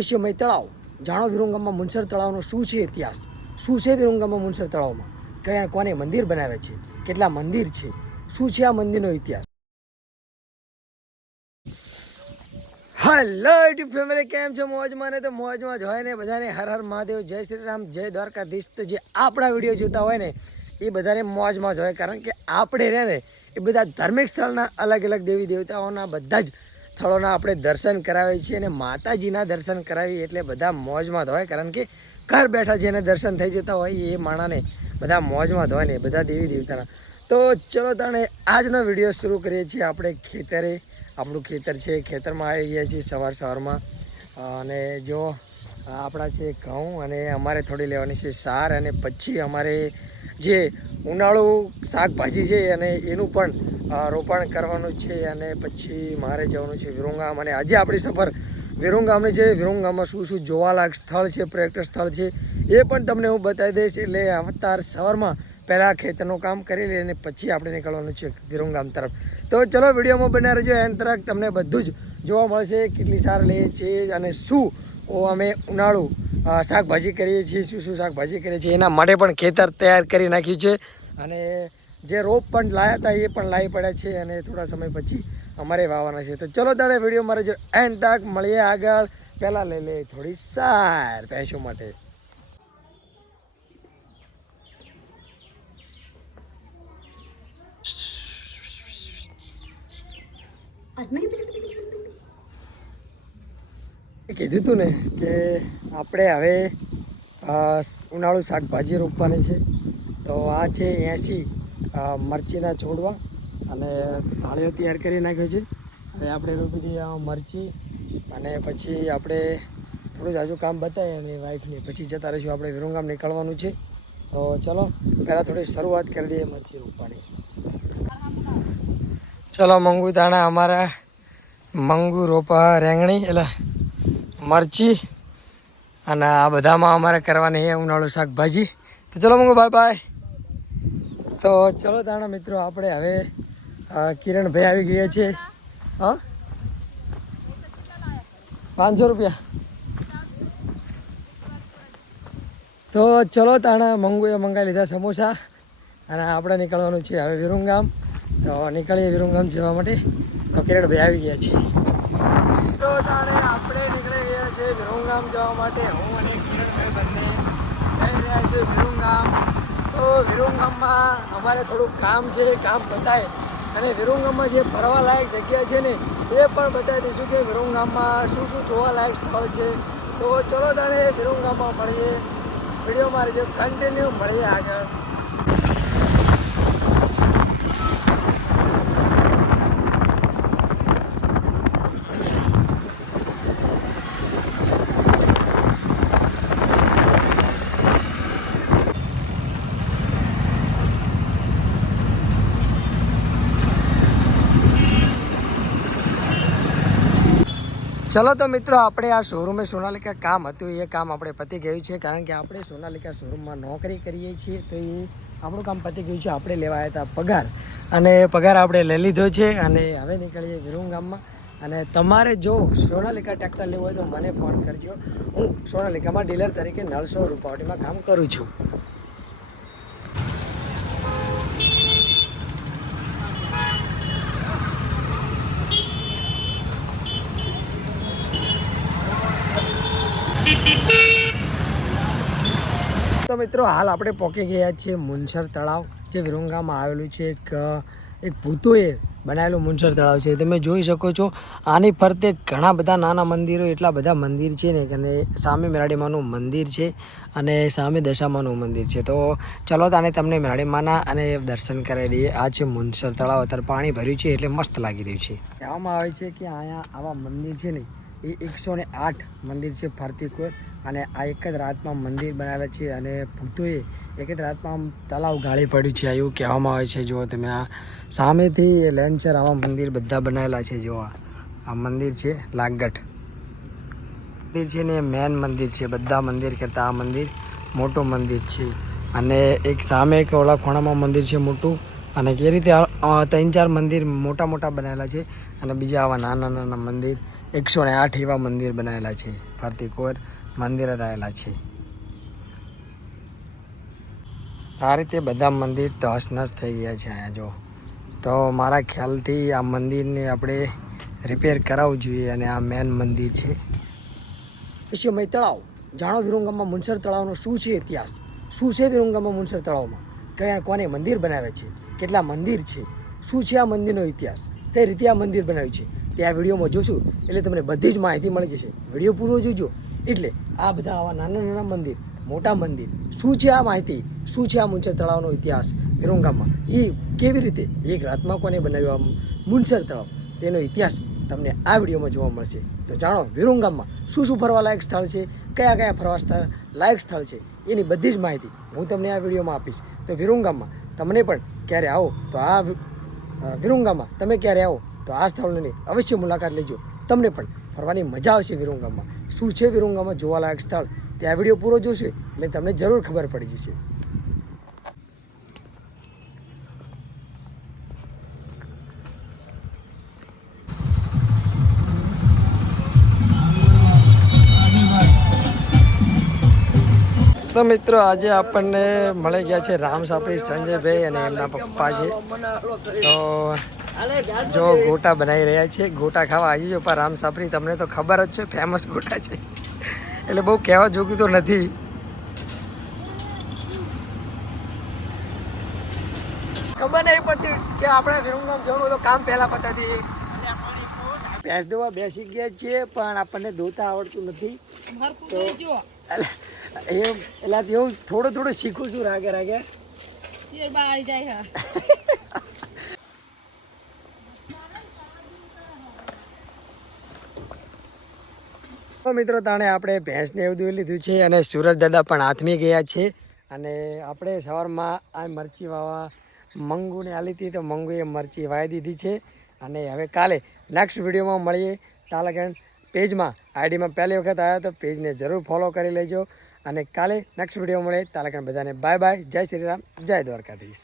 રહસ્યમય તળાવ જાણો વિરંગામમાં મુનસર તળાવનો શું છે ઇતિહાસ, શું છે વિરંગામમાં મુનસર તળાવમાં, કયા કોને મંદિર બનાવે છે, કેટલા મંદિર છે, શું છે આ મંદિરનો ઇતિહાસ. હેલો યુટ્યુબ ફેમિલી, કેમ છો? મોજમાં ને? તો મોજમાં જ હોય ને બધાને. હર હર મહાદેવ, જય શ્રી રામ, જય દ્વારકાધીશ. તો જે આપણા વિડીયો જોતા હોય ને એ બધાને મોજમાં જ હોય, કારણ કે આપણે રહે ને એ બધા ધાર્મિક સ્થળના અલગ અલગ દેવી દેવતાઓના બધા જ સ્થળોના આપણે દર્શન કરાવીએ છીએ અને માતાજીના દર્શન કરાવીએ એટલે બધા મોજમાં જ હોય, કારણ કે ઘર બેઠા જેને દર્શન થઈ જતા હોય એ માણાને બધા મોજમાં જ હોય ને બધા દેવી દેવતાના. તો ચલો તાણે આજનો વિડીયો શરૂ કરીએ છીએ. આપણે ખેતરે, આપણું ખેતર છે, ખેતરમાં આવી ગયા છીએ સવારમાં. અને જો આપણા છે ઘઉં, અને અમારે થોડી લેવાની છે સાર, અને પછી અમારે જે ઉનાળુ શાકભાજી છે અને એનું પણ રોપણ કરવાનું છે. અને પછી મારે જવાનું છે વિરંગામ, અને આજે આપણી સફર વિરંગામની છે. વિરંગામમાં શું શું જોવાલાયક સ્થળ છે, પર્યટન સ્થળ છે એ પણ તમને હું બતાવી દઈશ. એટલે અત્યારે સવારમાં પહેલાં ખેતરનું કામ કરી લઈએ અને પછી આપણે નીકળવાનું છે વિરંગામ તરફ. તો ચલો વિડીયોમાં બન્યા રહેજો, એન્ડ તરફ તમને બધું જ જોવા મળશે. કેટલી સાર લઈએ છીએ અને શું અમે ઉનાળુ શાકભાજી કરીએ છીએ, શું શાકભાજી કરીએ છીએ એના માટે પણ ખેતર તૈયાર કરી નાખ્યું છે. અને જે રોપ પણ લાવ્યા હતા એ પણ લાવી પડ્યા છે, અને થોડા સમય પછી અમારે વાવવાના છે. તો ચલો તારે વિડીયો મારે જો એન્ડ તક મળીએ આગળ. પહેલાં લઈ લે થોડી સાર ભેંસો માટે. કીધું હતું ને કે આપણે હવે ઉનાળુ શાકભાજી રોપવાની છે. તો આ છે 80 મરચીના છોડવા, અને ભાળીઓ તૈયાર કરી નાખ્યો છે. હવે આપણે રોપી દઈએ મરચી, અને પછી આપણે થોડું જાજુ કામ બતાવીએ અને વાઈફને પછી જતા રહીશું. આપણે વિરંગામ નીકળવાનું છે. તો ચલો પહેલાં થોડી શરૂઆત કરી દઈએ મરચી રોપવાની. ચલો મંગુ દાણા અમારા મંગુ રોપા રેંગણી એટલે મરચી, અને આ બધામાં અમારે કરવાની છે ઉનાળુ શાકભાજી. તો ચલો મંગુ બાય બાય. તો ચલો તાણા મિત્રો, આપણે હવે કિરણભાઈ આવી ગયા છે. હા, 500 રૂપિયા. તો ચલો તાણા મંગુએ મંગાવી લીધા સમોસા, અને આપણે નીકળવાનું છે હવે વિરંગામ. તો નીકળીએ વિરંગામ જવા માટે. તો કિરણભાઈ આવી ગયા છે. તો તાણે આપણે નીકળી ગયા છે વિરંગામ જવા માટે. હું અને કિરણભાઈ બંને જઈ રહ્યા છે વિરંગામ. તો વિરંગામમાં અમારે થોડુંક કામ છે, કામ બતાય અને વિરંગામમાં જે ફરવાલાયક જગ્યા છે ને એ પણ બતાવી દઈશું કે વિરંગામમાં શું શું જોવાલાયક સ્થળ છે. તો ચલો તાણે વિરંગામમાં મળીએ. વિડીયો મારી જે કન્ટિન્યુ મળીએ આગળ. ચલો તો મિત્રો, આપણે આ શોરૂમે સોનાલિકા કામ હતું એ કામ આપણે પતી ગયું છે, કારણ કે આપણે સોનાલિકા શોરૂમમાં નોકરી કરીએ છીએ. તો એ આપણું કામ પતી ગયું છે. આપણે લેવા આવ્યા હતા પગાર, અને પગાર આપણે લઈ લીધો છે. અને હવે નીકળીએ વિરંગામમાં. અને તમારે જો સોનાલિકા ટ્રેક્ટર લેવું હોય તો મને ફોન કરજો. હું સોનાલિકામાં ડીલર તરીકે નળસો રૂપાવટીમાં કામ કરું છું. તો મિત્રો, હાલ આપણે પહોંચી ગયા છીએ મુનસર તળાવ, જે વિરંગામમાં આવેલું છે. એક ભૂતોએ બનાવેલું મુનસર તળાવ છે. તમે જોઈ શકો છો. આની ફરતે ઘણા બધા નાના મંદિરો, એટલા બધા મંદિર છે ને. અને સામે મેરાડીમાનું મંદિર છે, અને સામે દશામાનું મંદિર છે. તો ચલો તાને તમને મેરાડીમાના અને દર્શન કરાવી દઈએ. આ છે મુનસર તળાવ. અત્યારે પાણી ભર્યું છે એટલે મસ્ત લાગી રહ્યું છે. કહેવામાં આવે છે કે અહીંયા આવા મંદિર છે ને એ 108 મંદિર છે ફરતી કોર. અને આ એક જ રાતમાં મંદિર બનાવેલા છે, અને ભૂતોએ એક જ રાતમાં તળાવ ગાળી પડ્યું છે એવું કહેવામાં આવે છે. જુઓ તમે, આ સામેથી લેન્સર આવા મંદિર બધા બનાવેલા છે. જુઓ આ મંદિર છે લાગટ મંદિર છે ને, મેન મંદિર છે. બધા મંદિર કરતાં આ મંદિર મોટું મંદિર છે. અને એક સામે એક ઓલા ખૂણામાં મંદિર છે મોટું. અને એ રીતે ત્રણ ચાર મંદિર મોટા મોટા બનાવેલા છે અને બીજા આવા નાના નાના મંદિર 108 એવા મંદિર બનાવેલા છે. ફરતી કોર મંદિર જ આવેલા છે. આ રીતે બધા મંદિર તહસ-નહસ થઈ ગયા છે અહીંયા જો. તો મારા ખ્યાલથી આ મંદિરને આપણે રિપેર કરાવવું જોઈએ અને આ મેન મંદિર છે. વિશ્વમય તળાવ. જાણો વિરંગામમાં મુનસર તળાવનો શું છે ઇતિહાસ, શું છે વિરંગામમાં મુનસર તળાવમાં, કયા કોને મંદિર બનાવે છે, કેટલા મંદિર છે, શું છે આ મંદિરનો ઇતિહાસ, કઈ રીતે આ મંદિર બનાવ્યું છે, તે આ વિડીયોમાં જોશું એટલે તમને બધી જ માહિતી મળી જશે. વિડીયો પૂરો જોજો એટલે આ બધા આવા નાના નાના મંદિર, મોટા મંદિર, શું છે આ માહિતી, શું છે આ મુનસર તળાવનો ઇતિહાસ વિરંગામમાં, એ કેવી રીતે એક રાતમાં કોને બનાવ્યું આ મુનસર તળાવ, તેનો ઇતિહાસ તમને આ વિડીયોમાં જોવા મળશે. તો જાણો વિરંગામમાં શું શું ફરવા લાયક સ્થળ છે, કયા કયા ફરવા સ્થળ લાયક સ્થળ છે, એની બધી જ માહિતી હું તમને આ વિડીયોમાં આપીશ. તો વિરંગામમાં તમને પણ ક્યારે આવો તો આ વિરંગામમાં તમે ક્યારે આવો તો આ સ્થળોની અવશ્ય મુલાકાત લેજો. તમને પણ ફરવાની મજા આવશે. વિરંગામમાં શું છે વિરંગામમાં જોવાલાયક સ્થળ તે આ વિડીયો પૂરો જોશે એટલે તમને જરૂર ખબર પડી જશે. તો મિત્રો આજે આપણને મળી ગયા છે રામ સાપરી સંજયભાઈ અને એમના પપ્પા છે. તો જો ગોટા બનાવી રહ્યા છે, ગોટા ખાવા આવી જો. પણ રામ સાપરી તમને તો ખબર જ છે ફેમસ ગોટા છે એટલે બહુ કહેવા જોગું તો નથી. ખબર નહીં પડતી કે આપણે વિરંગામ જવું તો કામ પહેલાં પતાતી. ભેંસ દોવા બેસી ગયા છીએ પણ આપણને ધોતા આવડતું નથી. એટલે એવું થોડું થોડું શીખું છું રાગે રાગે. તો મિત્રો તાણે આપણે ભેંસને એવું દોઈ લીધું છે અને સુરજ દાદા પણ હાથમી ગયા છે. અને આપણે સવારમાં આ મરચી વાવા મંગુને આલી હતી તો મંગુએ મરચી વાવી દીધી છે. અને હવે કાલે નેક્સ્ટ વિડીયોમાં મળીએ. તાલાગણ પેજમાં આઈડીમાં પહેલી વખત આવ્યા તો પેજને જરૂર ફોલો કરી લેજો. અને કાલે નેક્સ્ટ વિડીયો મળે. તાલાગણ બધાને બાય બાય. જય શ્રી રામ, જય દ્વારકાધીશ.